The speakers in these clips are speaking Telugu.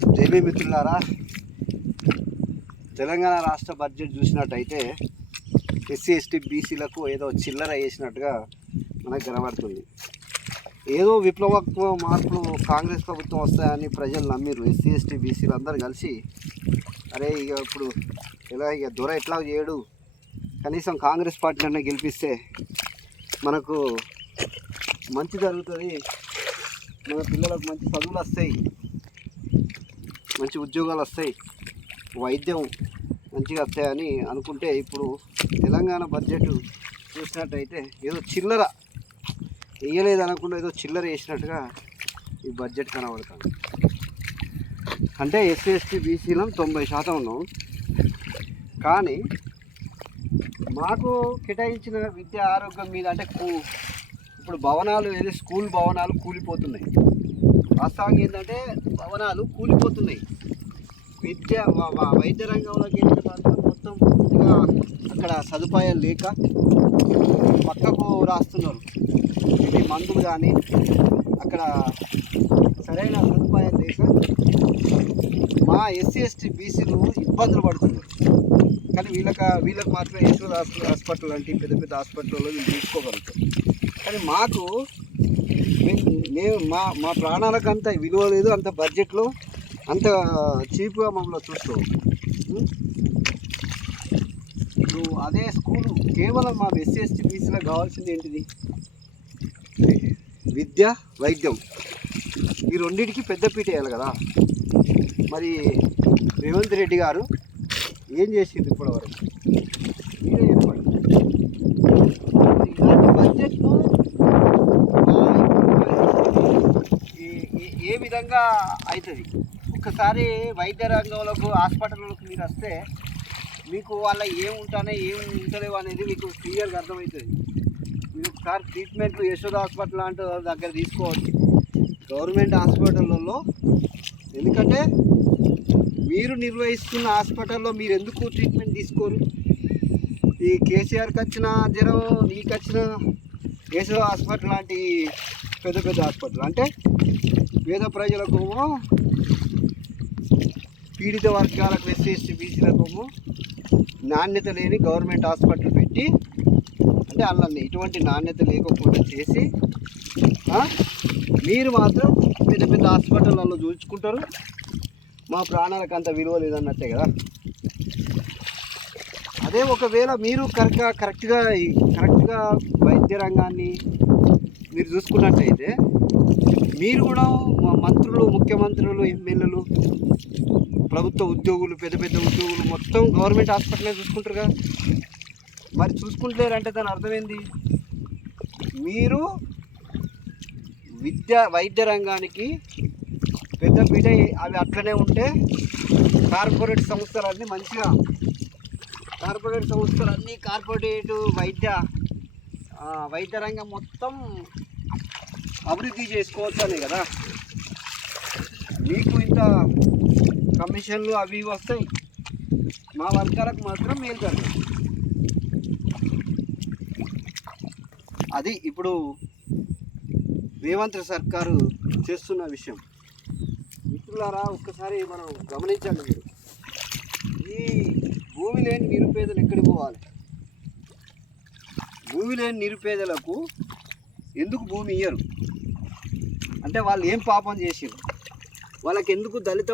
జేబీ మిత్రులారా, తెలంగాణ రాష్ట్ర బడ్జెట్ చూసినట్టయితే ఎస్సీ ఎస్టీ బీసీలకు ఏదో చిల్లర వేసినట్టుగా మనకు కనబడుతుంది. ఏదో విప్లవాత్మక మార్పులు కాంగ్రెస్ ప్రభుత్వం వస్తాయని ప్రజలు నమ్మిరు. ఎస్సీ ఎస్టీ బీసీలు అందరూ కలిసి అరే ఇక ఇప్పుడు ఇలా ఇక దొర ఎట్లా చేయడు, కనీసం కాంగ్రెస్ పార్టీని గెలిపిస్తే మనకు మంచి జరుగుతుంది, మన పిల్లలకు మంచి చదువులు వస్తాయి, మంచి ఉద్యోగాలు వస్తాయి, వైద్యం మంచిగా వస్తాయని అనుకుంటే ఇప్పుడు తెలంగాణ బడ్జెట్ చూసినట్టయితే ఏదో చిల్లర వేయలేదు అనకుండా ఏదో చిల్లర వేసినట్టుగా ఈ బడ్జెట్ కనబడుతుంది. అంటే ఎస్సీ ఎస్టీ బీసీలం 90% ఉన్నాం, కానీ మాకు కేటాయించిన విద్య ఆరోగ్యం మీద అంటే ఇప్పుడు భవనాలు ఏదో స్కూల్ భవనాలు కూలిపోతున్నాయి. వాస్తవంగా ఏంటంటే భవనాలు కూలిపోతున్నాయి. వైద్య రంగంలోకి ఏంటంటే మొత్తం పూర్తిగా అక్కడ సదుపాయాలు లేక పక్కకు రాస్తున్నారు. ఇది మందులు కానీ అక్కడ సరైన సదుపాయాలు లేక మా ఎస్సీ ఎస్టీ బీసీలు ఇబ్బందులు పడుతున్నారు. కానీ వీళ్ళకి మాత్రం యశ్వర్ హాస్పిటల్ అంటే పెద్ద పెద్ద హాస్పిటల్లో వీళ్ళు తీసుకోగలుగుతారు. కానీ మాకు మేము మా ప్రాణాలకు అంత విలువ లేదు, అంత బడ్జెట్లో అంత చీప్గా మమ్మల్ని చూస్తాం. ఇప్పుడు అదే స్కూలు కేవలం మా ఎస్సీ ఎస్టీ బీసీలో కావాల్సింది ఏంటిది? విద్య, వైద్యం, ఈ రెండింటికి పెద్దపీట వేయాలి కదా. మరి రేవంత్ రెడ్డి గారు ఏం చేసింది ఇప్పటివరకు? మీరే చెప్పండి. ఇలాంటి బడ్జెట్ను ఏ విధంగా అవుతుంది? ఒక్కసారి వైద్య రంగంలోకి హాస్పిటల్లోకి మీరు వస్తే మీకు వాళ్ళ ఏం ఉంటలేవు అనేది మీకు క్లియర్గా అర్థమవుతుంది. మీరు ఒకసారి ట్రీట్మెంట్లు యశోద హాస్పిటల్ లాంటి దగ్గర తీసుకోవచ్చు, గవర్నమెంట్ హాస్పిటల్లో. ఎందుకంటే మీరు నిర్వహిస్తున్న హాస్పిటల్లో మీరు ఎందుకు ట్రీట్మెంట్ తీసుకోరు? ఈ కేసీఆర్కి వచ్చిన జ్వరం, నీకు వచ్చిన యశోద హాస్పిటల్ లాంటి పెద్ద పెద్ద హాస్పిటల్ అంటే పేద ప్రజలకు, పీడిత వర్గాలకు, ఎస్సీ ఎస్టీ బీసీలకు నాణ్యత లేని గవర్నమెంట్ హాస్పిటల్ పెట్టి అంటే వాళ్ళని ఎటువంటి నాణ్యత లేకుండా చేసి మీరు మాత్రం పెద్ద పెద్ద హాస్పిటల్లో చూసుకుంటారు. మా ప్రాణాలకు అంత విలువ లేదన్నట్టే కదా. అదే ఒకవేళ మీరు కరెక్ట్గా వైద్య రంగాన్ని మీరు చూసుకున్నట్టయితే మీరు కూడా మంత్రులు, ముఖ్యమంత్రులు, ఎమ్మెల్యేలు, ప్రభుత్వ ఉద్యోగులు, పెద్ద పెద్ద ఉద్యోగులు మొత్తం గవర్నమెంట్ హాస్పిటలే చూసుకుంటారు కదా. మరి చూసుకుంటలేరంటే దాని అర్థమైంది, మీరు వైద్య రంగానికి పెద్దపీట అవి అట్లనే ఉంటే కార్పొరేట్ సంస్థలన్నీ మంచిగా కార్పొరేట్ వైద్య రంగం మొత్తం అభివృద్ధి చేసుకోవచ్చనే కదా. మీకు ఇంత కమిషన్లు అవి వస్తాయి, మా వర్గాలకు మాత్రం మేలు కదా. అది ఇప్పుడు రేవంత్ సర్కారు చేస్తున్న విషయం. మిత్రులారా, ఒక్కసారి మనం గమనించండి. మీరు ఈ భూమి లేని నిరుపేదలు ఎక్కడికి పోవాలి? భూమి లేని నిరుపేదలకు ఎందుకు భూమి ఇయ్యరు అంటే వాళ్ళు ఏం పాపం చేసారు? వాళ్ళకి ఎందుకు దళిత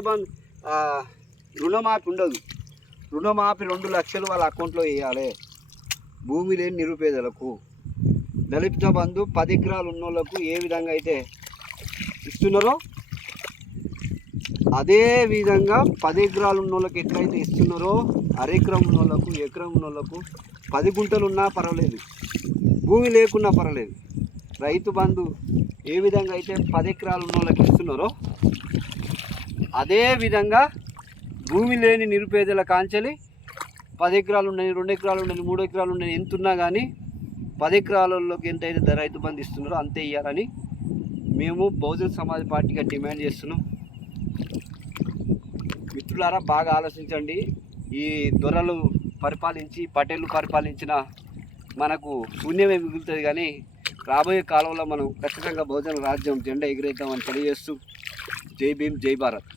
రుణమాఫీ ఉండదు? రుణమాఫీ 2 లక్షలు వాళ్ళ అకౌంట్లో వేయాలి. భూమి లేని నిరుపేదలకు దళిత బంధు 10 ఎకరాలు ఉన్న వాళ్ళకు ఏ విధంగా అయితే ఇస్తున్నారో అదే విధంగా 10 ఎకరాలు ఉన్న వాళ్ళకి ఎట్లయితే ఇస్తున్నారో అరెకరం ఉన్న వాళ్ళకు, ఎకరం ఉన్న వాళ్ళకు, 10 గుంటలు ఉన్నా పర్వాలేదు, భూమి లేకున్నా పర్వాలేదు, రైతు బంధు ఏ విధంగా అయితే 10 ఎకరాలు ఉన్న వాళ్ళకి ఇస్తున్నారో అదే విధంగా భూమి లేని నిరుపేదల కాంచెలి 10 ఎకరాలు ఉండని, 2 ఎకరాలు ఉండని, 3 ఎకరాలు ఉండని, ఎంత ఉన్నా కానీ 10 ఎకరాలలోకి ఎంత అయితే రైతు బంధు ఇస్తున్నారో అంతే ఇవ్వాలని మేము బహుజన సమాజ్ పార్టీగా డిమాండ్ చేస్తున్నాం. మిత్రులారా, బాగా ఆలోచించండి. ఈ దొరలు పరిపాలించి, పటేళ్ళు పరిపాలించిన మనకు శూన్యమే మిగులుతుంది. కానీ రాబోయే కాలంలో మనం ఖచ్చితంగా బహుజన రాజ్యం జెండా ఎగిరేద్దామని తెలియజేస్తూ జై భీమ్, జై భారత్.